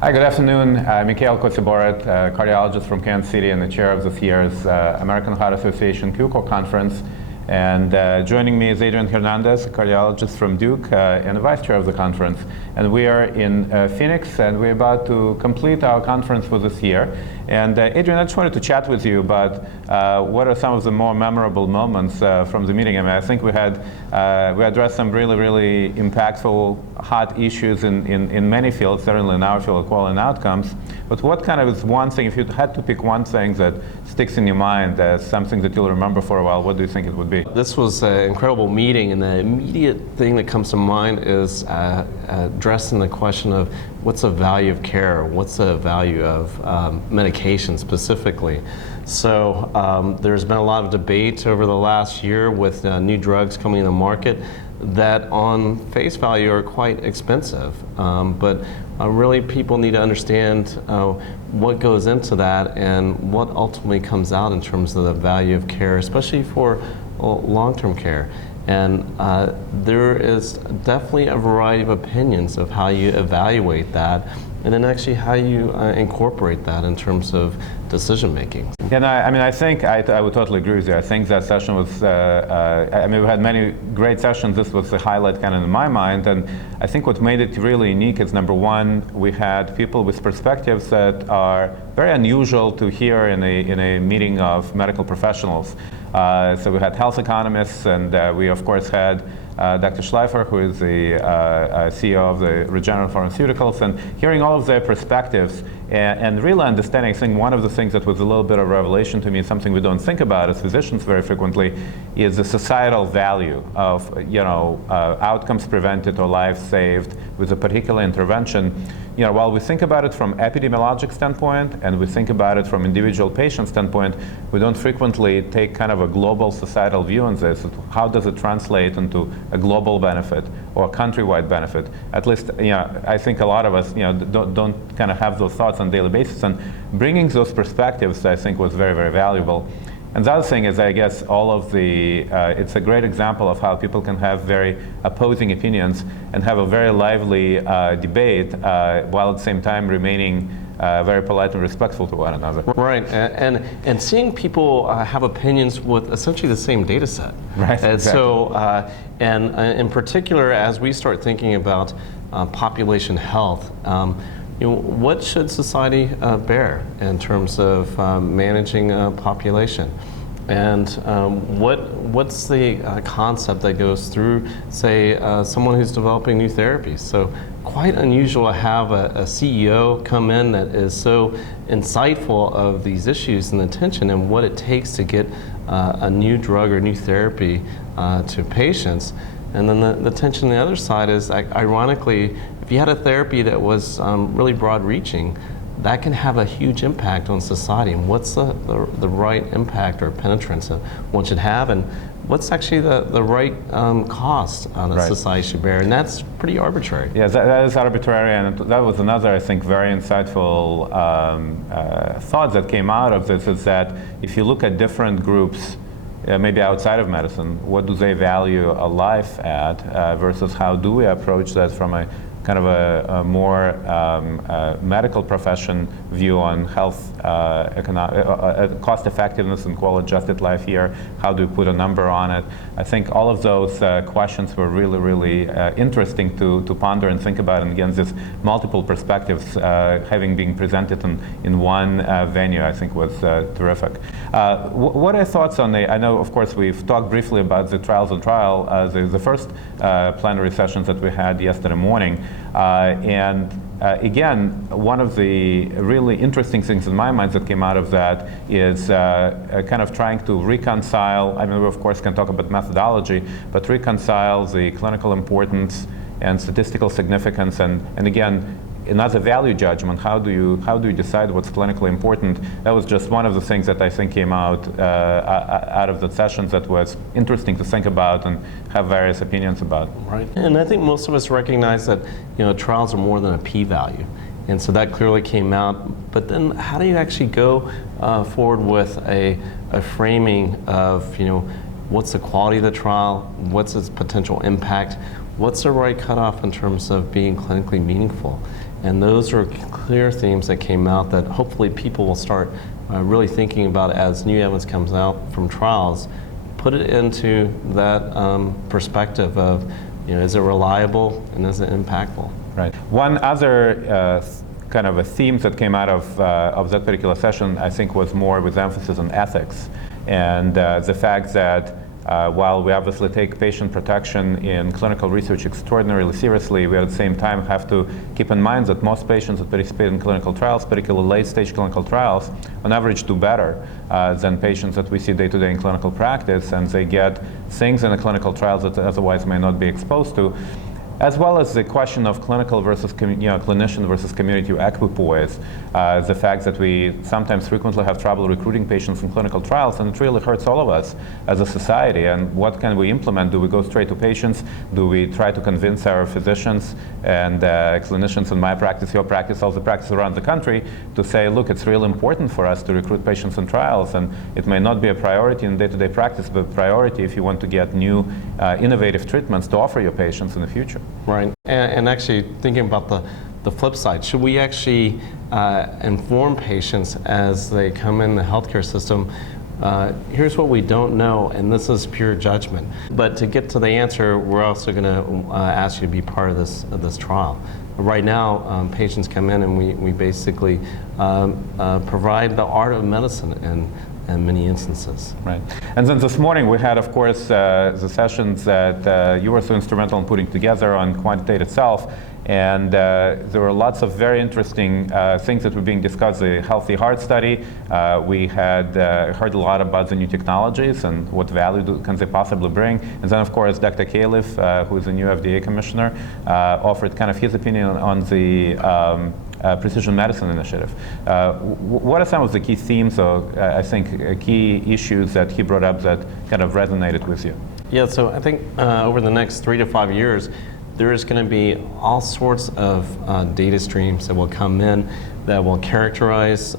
Hi, good afternoon. Mikhail Kosiborod, cardiologist from Kansas City and the chair of this year's American Heart Association QCOR conference. And joining me is Adrian Hernandez, a cardiologist from Duke and the vice chair of the conference. And we are in Phoenix, and we're about to complete our conference for this year. And Adrian, I just wanted to chat with you about what are some of the more memorable moments from the meeting. I mean, I think we addressed some really impactful, hot issues in many fields, certainly in our field, quality and outcomes. But what kind of is one thing, if you had to pick one thing that sticks in your mind as something that you'll remember for a while, what do you think it would be? This was an incredible meeting, and the immediate thing that comes to mind is addressing the question of what's the value of care, what's the value of medication specifically. So there's been a lot of debate over the last year with new drugs coming to the market that on face value are quite expensive, but really people need to understand what goes into that and what ultimately comes out in terms of the value of care, especially for long-term care. And there is definitely a variety of opinions of how you evaluate that, and then actually how you incorporate that in terms of decision making. And I think I would totally agree with you. I think that session was, we had many great sessions. This was the highlight kind of in my mind. And I think what made it really unique is, number one, we had people with perspectives that are very unusual to hear in a meeting of medical professionals. So we had health economists, and we of course had Dr. Schleifer, who is the CEO of the Regenerative Pharmaceuticals, and hearing all of their perspectives and really understanding. I think one of the things that was a little bit of revelation to me, something we don't think about as physicians very frequently, is the societal value of outcomes prevented or lives saved with a particular intervention. While we think about it from epidemiologic standpoint and we think about it from individual patient standpoint, we don't frequently take kind of a global societal view on this. How does it translate into a global benefit or a countrywide benefit? At least, I think a lot of us, don't kind of have those thoughts on a daily basis. And bringing those perspectives, I think, was very valuable. And the other thing is, I guess, all of the, it's a great example of how people can have very opposing opinions and have a very lively debate while at the same time remaining very polite and respectful to one another. Right, and seeing people have opinions with essentially the same data set. Right, and exactly. So, and in particular, as we start thinking about population health, what should society bear in terms of managing a population? And what's the concept that goes through, say, someone who's developing new therapies? So quite unusual to have a CEO come in that is so insightful of these issues and attention and what it takes to get a new drug or new therapy to patients. And then the tension on the other side is, ironically, if you had a therapy that was really broad-reaching, that can have a huge impact on society. And what's the right impact or penetrance that one should have, and what's actually the right cost that society should bear? And that's pretty arbitrary. Yes, that is arbitrary, and that was another, I think, very insightful thought that came out of this, is that if you look at different groups, maybe outside of medicine, what do they value a life at versus how do we approach that from a kind of a more medical profession view on health, cost effectiveness and quality-adjusted life here. How do we put a number on it? I think all of those questions were really interesting to ponder and think about. And again, this multiple perspectives having been presented in one venue, I think was terrific. What are your thoughts on I know, of course, we've talked briefly about the trials on trial, the first plenary sessions that we had yesterday morning. Again, one of the really interesting things in my mind that came out of that is kind of trying to reconcile, we of course can talk about methodology, but reconcile the clinical importance and statistical significance, and again, another value judgment. How do you decide what's clinically important? That was just one of the things that I think came out of the sessions that was interesting to think about and have various opinions about. Right, and I think most of us recognize that trials are more than a p-value, and so that clearly came out. But then, how do you actually go forward with a framing of what's the quality of the trial, what's its potential impact, what's the right cutoff in terms of being clinically meaningful? And those are clear themes that came out that hopefully people will start really thinking about as new evidence comes out from trials. Put it into that perspective of, is it reliable and is it impactful? Right. One other kind of a theme that came out of that particular session, I think, was more with emphasis on ethics and the fact that while we obviously take patient protection in clinical research extraordinarily seriously, we at the same time have to keep in mind that most patients that participate in clinical trials, particularly late-stage clinical trials, on average do better than patients that we see day-to-day in clinical practice, and they get things in the clinical trials that otherwise may not be exposed to. As well as the question of clinical versus clinician versus community equipoise, the fact that we sometimes frequently have trouble recruiting patients in clinical trials, and it really hurts all of us as a society. And what can we implement? Do we go straight to patients? Do we try to convince our physicians and clinicians in my practice, your practice, all the practice around the country to say, look, it's really important for us to recruit patients in trials, and it may not be a priority in day-to-day practice, but a priority if you want to get new innovative treatments to offer your patients in the future. Right, and actually thinking about the flip side, should we actually inform patients as they come in the healthcare system, here's what we don't know, and this is pure judgment. But to get to the answer, we're also going to ask you to be part of this trial. Right now, patients come in and we basically provide the art of medicine in many instances. Right. And then this morning we had, of course, the sessions that you were so instrumental in putting together on quantitate itself. And there were lots of very interesting things that were being discussed. The Healthy Heart study, we had heard a lot about the new technologies and what value can they possibly bring. And then, of course, Dr. Califf, who is the new FDA commissioner, offered kind of his opinion on the Precision Medicine Initiative. What are some of the key themes or I think key issues that he brought up that kind of resonated with you? Yeah, so I think over the next 3 to 5 years, there is going to be all sorts of data streams that will come in that will characterize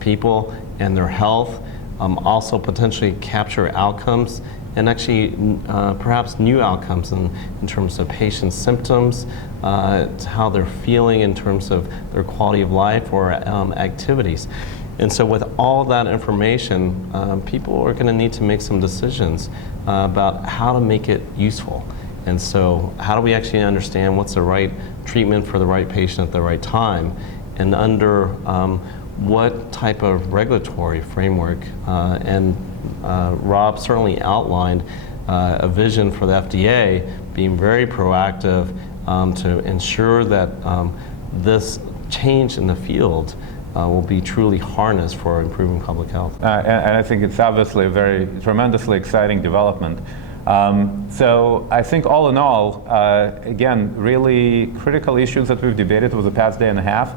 people and their health, also potentially capture outcomes, and actually perhaps new outcomes in terms of patient symptoms, how they're feeling in terms of their quality of life or activities. And so with all that information, people are going to need to make some decisions about how to make it useful. And so how do we actually understand what's the right treatment for the right patient at the right time, and under what type of regulatory framework? And Rob certainly outlined a vision for the FDA being very proactive to ensure that this change in the field will be truly harnessed for improving public health. And I think it's obviously a very tremendously exciting development. So I think all in all, again, really critical issues that we've debated over the past day and a half.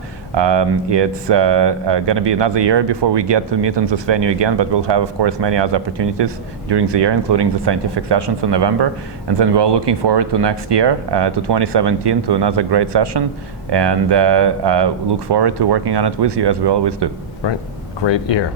It's going to be another year before we get to meet in this venue again, but we'll have, of course, many other opportunities during the year, including the scientific sessions in November. And then we're all looking forward to next year, to 2017, to another great session, and look forward to working on it with you as we always do. Right. Great year.